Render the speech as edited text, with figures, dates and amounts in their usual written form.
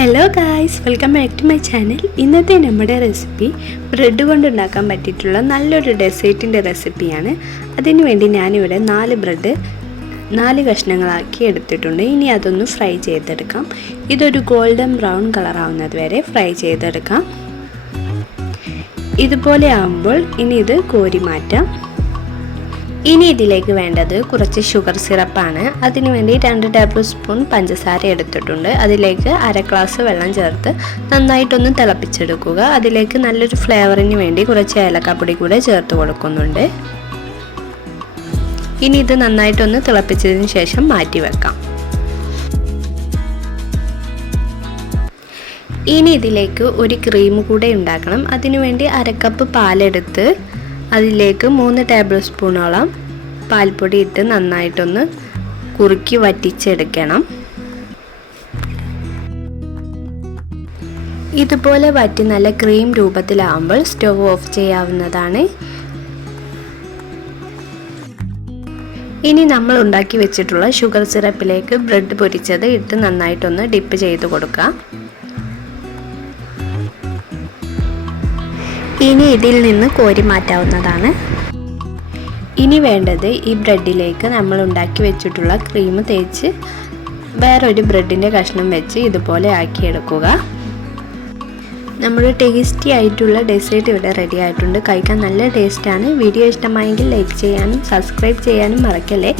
Hello guys, welcome back to my channel. ഇന്നത്തെ നമ്മുടെ recipe bread കൊണ്ടുണ്ടാക്കാൻ പറ്റിയിട്ടുള്ള നല്ലൊരു ഡെസേർട്ടിൻ്റെ റെസിപ്പിയാണ്. അതിനുവേണ്ടി ഞാനിവിടെ 4 ബ്രെഡ് 4 കഷ്ണങ്ങളാക്കി എടുത്തിട്ടുണ്ട്. ഇനി അതൊന്ന് ഫ്രൈ ചെയ്തെടുക്കാം. ഇതൊരു ഗോൾഡൻ ബ്രൗൺ കളറാവുന്നത് വരെ ഫ്രൈ ചെയ്തെടുക്കാം. ഇതുപോലെ ആകുമ്പോൾ ഇനി ഇത് കോരി മാറ്റാം. ഇനി ഇതിലേക്ക് വേണ്ടത് കുറച്ച് ഷുഗർ സിറപ്പാണ്. അതിനുവേണ്ടി 2 ടേബിൾ സ്പൂൺ പഞ്ചസാര എടുത്തിട്ടുണ്ട്. അതിലേക്ക് 1/2 ഗ്ലാസ് വെള്ളം ചേർത്ത് നന്നായിട്ടൊന്ന് തിളപ്പിച്ചെടുക്കുക. അതിലേക്ക് നല്ലൊരു ഫ്ലേവറിന് വേണ്ടി കുറച്ച് ഏലക്കാപ്പൊടി കൂടെ ചേർത്ത് കൊടുക്കുന്നുണ്ട്. ഇനി ഇത് നന്നായിട്ടൊന്ന് തിളപ്പിച്ചതിന് ശേഷം മാറ്റി വെക്കാം. ഇനി ഇതിലേക്ക് ഒരു ക്രീം കൂടെ ഉണ്ടാക്കണം. അതിനുവേണ്ടി 1/2 കപ്പ് പാലെടുത്ത് അതിലേക്ക് 3 ടേബിൾ സ്പൂണോളം പാൽപ്പൊടി ഇട്ട് നന്നായിട്ടൊന്ന് കുറുക്കി വറ്റിച്ചെടുക്കണം. ഇതുപോലെ വറ്റി നല്ല ക്രീം രൂപത്തിലാവുമ്പോൾ സ്റ്റവ് ഓഫ് ചെയ്യാവുന്നതാണ്. ഇനി നമ്മൾ ഉണ്ടാക്കി വെച്ചിട്ടുള്ള ഷുഗർ സിറപ്പിലേക്ക് ബ്രെഡ് പൊരിച്ചത് ഇട്ട് നന്നായിട്ടൊന്ന് ഡിപ്പ് ചെയ്ത് കൊടുക്കാം. ഇനി ഇതിൽ നിന്ന് കോരി മാറ്റാവുന്നതാണ്. ഇനി വേണ്ടത് ഈ ബ്രെഡിലേക്ക് നമ്മൾ ഉണ്ടാക്കി വെച്ചിട്ടുള്ള ക്രീം തേച്ച് വേറൊരു ബ്രെഡിൻ്റെ കഷ്ണം വെച്ച് ഇതുപോലെ ആക്കിയെടുക്കുക. നമ്മുടെ ടേസ്റ്റി ആയിട്ടുള്ള ഡെസേർട്ട് ഇവിടെ റെഡി ആയിട്ടുണ്ട്. കഴിക്കാൻ നല്ല ടേസ്റ്റാണ്. വീഡിയോ ഇഷ്ടമായെങ്കിൽ ലൈക്ക് ചെയ്യാനും സബ്സ്ക്രൈബ് ചെയ്യാനും മറക്കല്ലേ.